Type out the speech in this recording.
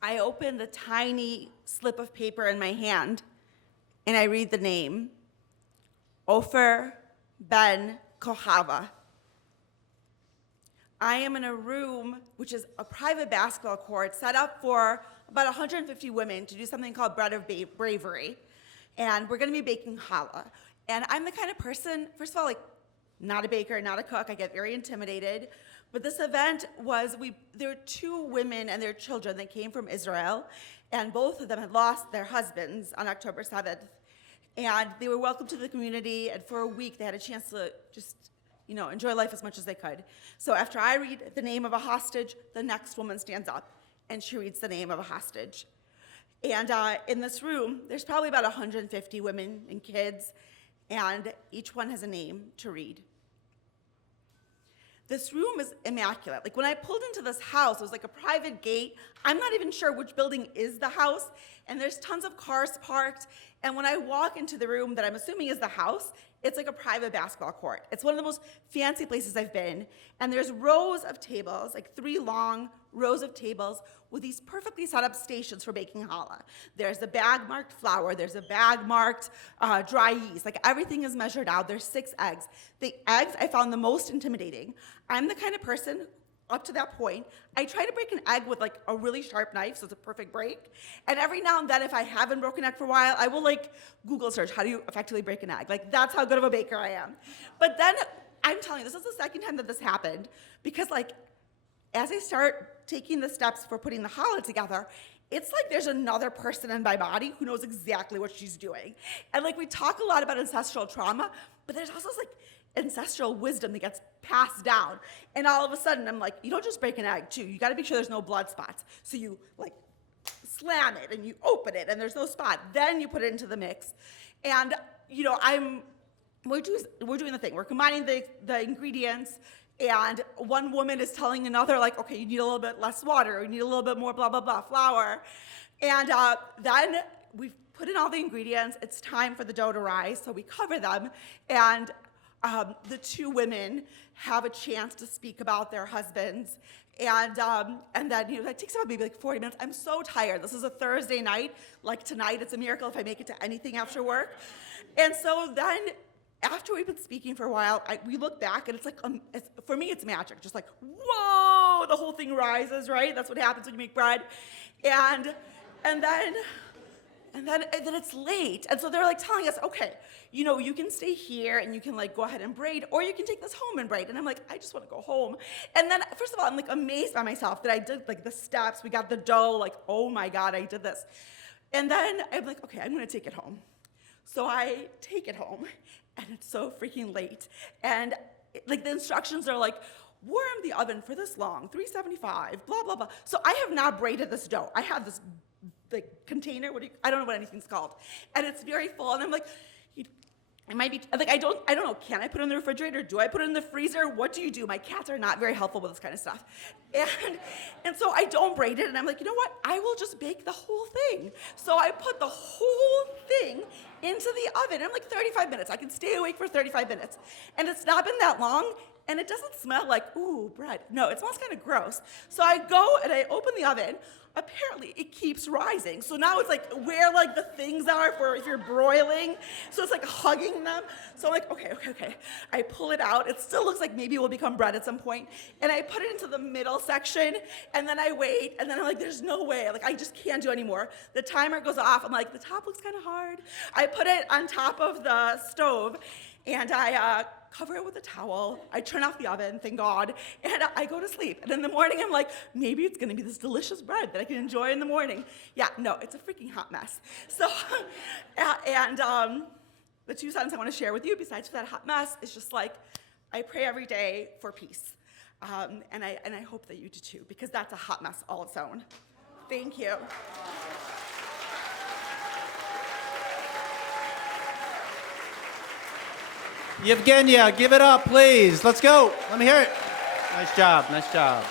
I open the tiny slip of paper in my hand, and I read the name, Ofer Ben Kohava. I am in a room, which is a private basketball court, set up for about 150 women to do something called Bread of Bravery. And we're gonna be baking challah. And I'm the kind of person, first of all, like, not a baker, not a cook, I get very intimidated. But this event was, there were two women and their children that came from Israel, and both of them had lost their husbands on October 7th. And they were welcomed to the community, and for a week they had a chance to just, enjoy life as much as they could. So after I read the name of a hostage, the next woman stands up, and she reads the name of a hostage. And in this room, there's probably about 150 women and kids, and each one has a name to read. This room is immaculate. Like when I pulled into this house, it was like a private gate. I'm not even sure which building is the house, and there's tons of cars parked. And when I walk into the room that I'm assuming is the house, it's like a private basketball court. It's one of the most fancy places I've been. And there's rows of tables, like 3 long rows of tables with these perfectly set up stations for baking challah. There's a bag marked flour, there's a bag marked dry yeast, like everything is measured out. There's 6 eggs. The eggs I found the most intimidating. I'm the kind of person, up to that point, I try to break an egg with like a really sharp knife, so it's a perfect break. And every now and then, if I haven't broken an egg for a while, I will like Google search, how do you effectively break an egg? Like that's how good of a baker I am. But then, I'm telling you, this is the second time that this happened, because like, as I start taking the steps for putting the challah together, it's like there's another person in my body who knows exactly what she's doing. And like we talk a lot about ancestral trauma, but there's also this like ancestral wisdom that gets passed down. And all of a sudden I'm like, you don't just break an egg too, you gotta make sure there's no blood spots. So you like slam it and you open it and there's no spot. Then you put it into the mix. And we're doing the thing, we're combining the ingredients. And one woman is telling another, like, okay, you need a little bit less water, you need a little bit more blah, blah, blah, flour. And then we've put in all the ingredients, it's time for the dough to rise, so we cover them, and the 2 women have a chance to speak about their husbands. And then, that takes about maybe like 40 minutes. I'm so tired. This is a Thursday night. Like tonight, it's a miracle if I make it to anything after work. And so then, after we've been speaking for a while, we look back and it's like, for me, it's magic. Just like, whoa, the whole thing rises, right? That's what happens when you make bread. And then it's late. And so they're like telling us, okay, you can stay here and you can like go ahead and braid, or you can take this home and braid. And I'm like, I just want to go home. And then, first of all, I'm like amazed by myself that I did like the steps, we got the dough, like, oh my God, I did this. And then I'm like, okay, I'm gonna take it home. So I take it home, and it's so freaking late. And like the instructions are like, warm the oven for this long, 375, blah, blah, blah. So I have not braided this dough. I have this like container, I don't know what anything's called. And it's very full, and I'm like, it might be, like, I don't know, can I put it in the refrigerator? Do I put it in the freezer? What do you do? My cats are not very helpful with this kind of stuff. And so I don't braid it, and I'm like, you know what? I will just bake the whole thing. So I put the whole thing into the oven. I'm like 35 minutes. I can stay awake for 35 minutes. And it's not been that long, and it doesn't smell like, ooh, bread. No, it smells kind of gross. So I go and I open the oven. Apparently it keeps rising. So now it's like where like the things are for if you're broiling. So it's like hugging them. So I'm like, okay. I pull it out. It still looks like maybe it will become bread at some point. And I put it into the middle section, and then I wait, and then I'm like, there's no way. Like, I just can't do anymore. The timer goes off. I'm like, the top looks kind of hard. I put it on top of the stove, and I cover it with a towel. I turn off the oven, thank God, and I go to sleep. And in the morning, I'm like, maybe it's gonna be this delicious bread that I can enjoy in the morning. Yeah, no, it's a freaking hot mess. So, the 2 cents I wanna share with you, besides that hot mess, is just like, I pray every day for peace. And I hope that you do too, because that's a hot mess all its own. Thank you. Yevgeniya, give it up, please. Let's go. Let me hear it. Nice job.